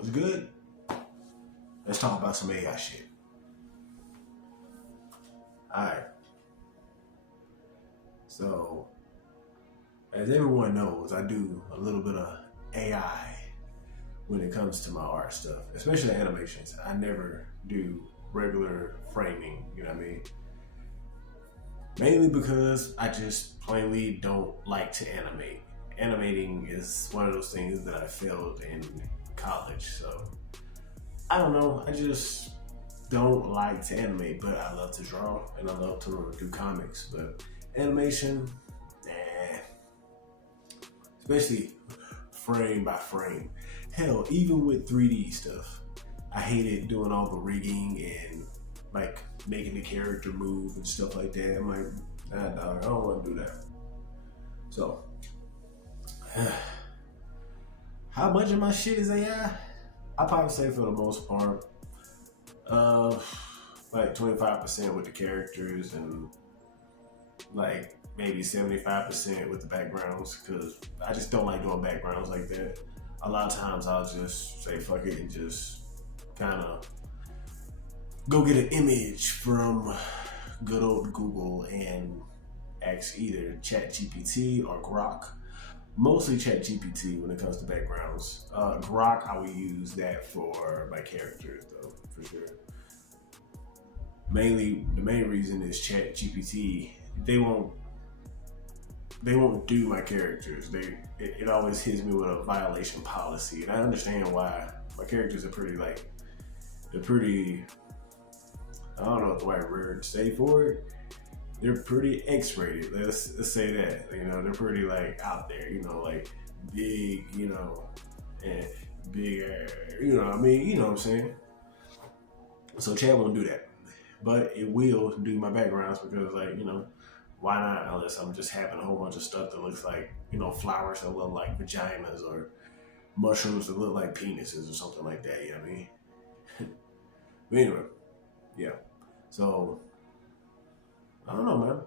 What's good? Let's talk about some AI shit. Alright, so as everyone knows, I do a little bit of AI when it comes to my art stuff, especially animations. I never do regular framing, you know what I mean? Mainly because I just plainly don't like to animate. Animating is one of those things that I failed in college, so I don't know. I just don't like to animate, but I love to draw and I love to do comics. But animation, nah. Especially frame by frame. Hell, even with 3D stuff, I hated doing all the rigging and like making the character move and stuff like that. I'm like, nah, dog, I don't want to do that. So, how much of my shit is AI? I probably say for the most part, like 25% with the characters and like maybe 75% with the backgrounds, because I just don't like doing backgrounds like that. A lot of times I'll just say fuck it and just kind of go get an image from good old Google and ask either ChatGPT or Grok. Mostly ChatGPT when it comes to backgrounds. Grok, I will use that for my characters though, for sure. Mainly, the main reason is ChatGPT. They won't do my characters. It always hits me with a violation policy, and I understand why. My characters are pretty they're pretty. I don't know what the right word to say for it. They're pretty X-rated. Let's say that. You know, they're pretty like out there. You know, like big. You know, and bigger. You know what I mean? You know what I'm saying? So Chad won't do that, but it will do my backgrounds because, like, you know, why not? Unless I'm just having a whole bunch of stuff that looks like, you know, flowers that look like vaginas or mushrooms that look like penises or something like that. You know what I mean? But anyway, yeah. So I don't know, man.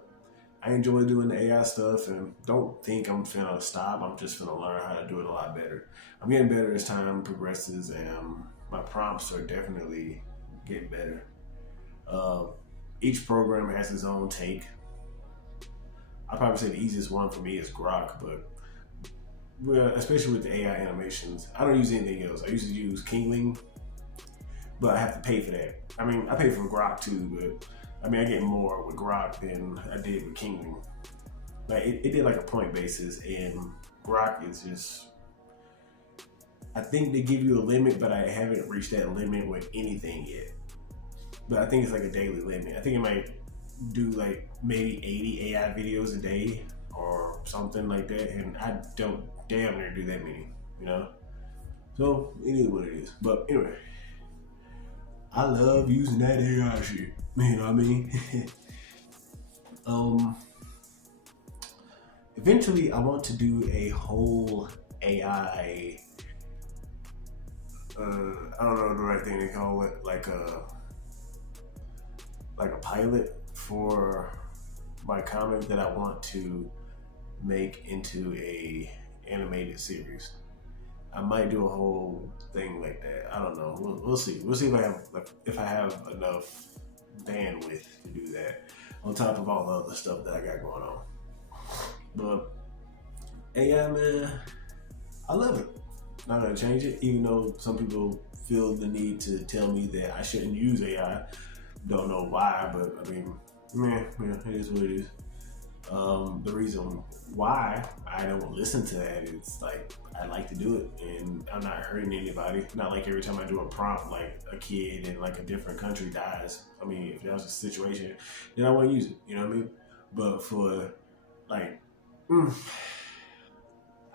I enjoy doing the AI stuff and don't think I'm finna stop. I'm just finna learn how to do it a lot better. I'm getting better as time progresses, and my prompts are definitely getting better. Each program has its own take. I'd probably say the easiest one for me is Grok, but especially with the AI animations, I don't use anything else. I usually use Kingling, but I have to pay for that. I mean, I pay for Grok too, but I mean, I get more with Grok than I did with Kingling. Like it did like a point basis, and Grok is just. I think they give you a limit, but I haven't reached that limit with anything yet. But I think it's like a daily limit. I think it might do like maybe 80 AI videos a day or something like that, and I don't damn near do that many, you know? So it is what it is. But anyway, I love using that AI shit. You know what I mean? Eventually I want to do a whole AI, I don't know the right thing to call it, like a pilot for my comic that I want to make into a animated series. I might do a whole thing like that. I don't know. We'll see. We'll see if I have enough bandwidth to do that. On top of all the other stuff that I got going on. But AI, man, I love it. Not gonna change it, even though some people feel the need to tell me that I shouldn't use AI. Don't know why, but I mean, it is what it is. The reason why I don't listen to that is like I like to do it and I'm not hurting anybody. Not like every time I do a prompt, like a kid in like a different country dies. I mean, if that was a situation, then I wouldn't use it. You know what I mean? But for like,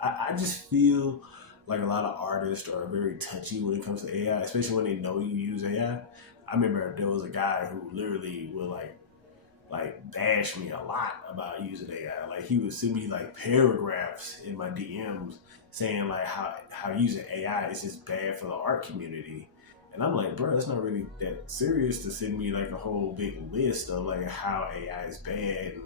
I just feel like a lot of artists are very touchy when it comes to AI, especially when they know you use AI. I remember there was a guy who literally would like bash me a lot about using AI. Like he would send me like paragraphs in my DMs saying like how using AI is just bad for the art community. And I'm like, bro, it's not really that serious to send me like a whole big list of like how AI is bad.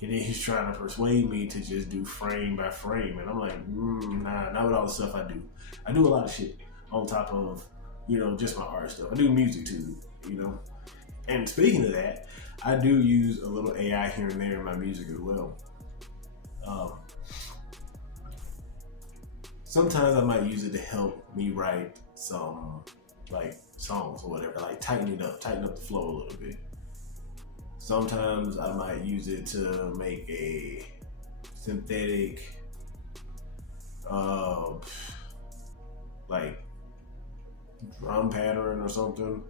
And then he's trying to persuade me to just do frame by frame. And I'm like, nah, not with all the stuff I do. I do a lot of shit. on top of, you know, just my art stuff. I do music too, you know. And speaking of that, I do use a little AI here and there in my music as well. Sometimes I might use it to help me write some like songs or whatever, like tighten up the flow a little bit. Sometimes I might use it to make a synthetic, like drum pattern or something,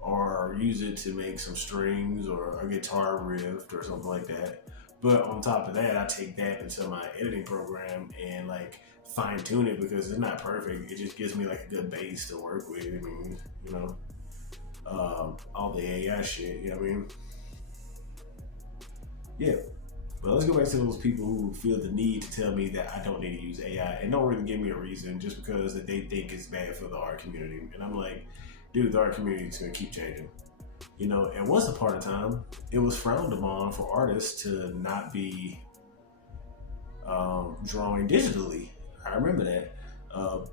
or use it to make some strings or a guitar riff or something like that. But on top of that, I take that into my editing program and like fine tune it, because it's not perfect. It just gives me like a good base to work with. I mean, you know, all the AI shit, you know what I mean? Yeah. But let's go back to those people who feel the need to tell me that I don't need to use AI and don't really give me a reason, just because that they think it's bad for the art community. And I'm like, dude, the art community is gonna keep changing. You know, and once upon a time, it was frowned upon for artists to not be drawing digitally. I remember that.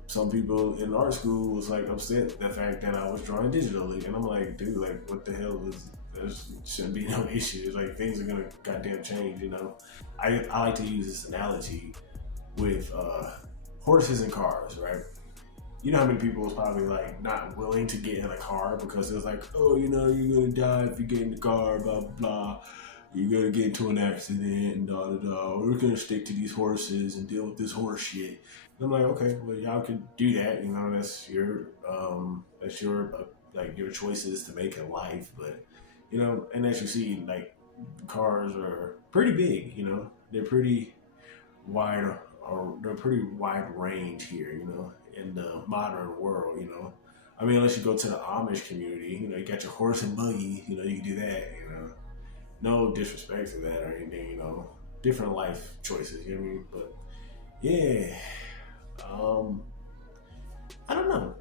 Some people in art school was like upset the fact that I was drawing digitally, and I'm like, dude, like, what the hell is? There shouldn't be no issues. Like, things are gonna goddamn change, you know. I like to use this analogy with horses and cars, right? You know how many people was probably like not willing to get in a car because it was like, oh, you know, you're gonna die if you get in the car, blah blah blah. You're gonna get into an accident and da da da. We're gonna stick to these horses and deal with this horse shit. And I'm like, okay, well, y'all can do that. You know, that's your like your choices to make in life. But you know, and as you see, like, cars are pretty big. You know, they're pretty wide, or they're pretty wide range here. You know, in the modern world. You know, I mean, unless you go to the Amish community, you know, you got your horse and buggy. You know, you can do that. You know. No disrespect to that or anything, you know, different life choices, you know what I mean? But yeah, I don't know.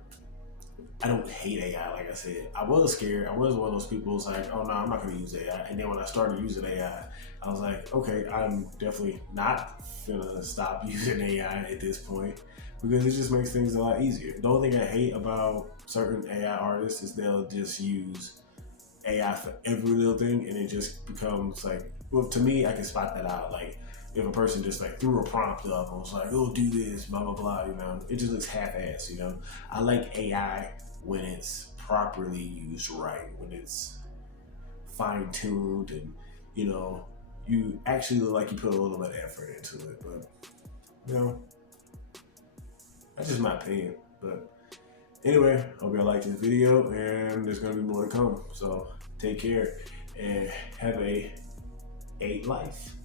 I don't hate AI, like I said. I was scared. I was one of those people who's like, oh no, I'm not gonna use AI. And then when I started using AI, I was like, okay, I'm definitely not gonna stop using AI at this point, because it just makes things a lot easier. The only thing I hate about certain AI artists is they'll just use AI for every little thing, and it just becomes like, well, to me, I can spot that out. Like, if a person just like threw a prompt up and was like, oh, do this, blah blah blah, you know, it just looks half-assed, you know. I like AI when it's properly used right, when it's fine-tuned, and you know, you actually look like you put a little bit of effort into it. But you know, that's just my opinion. But anyway, hope y'all liked this video, and there's gonna be more to come. So take care and have a life.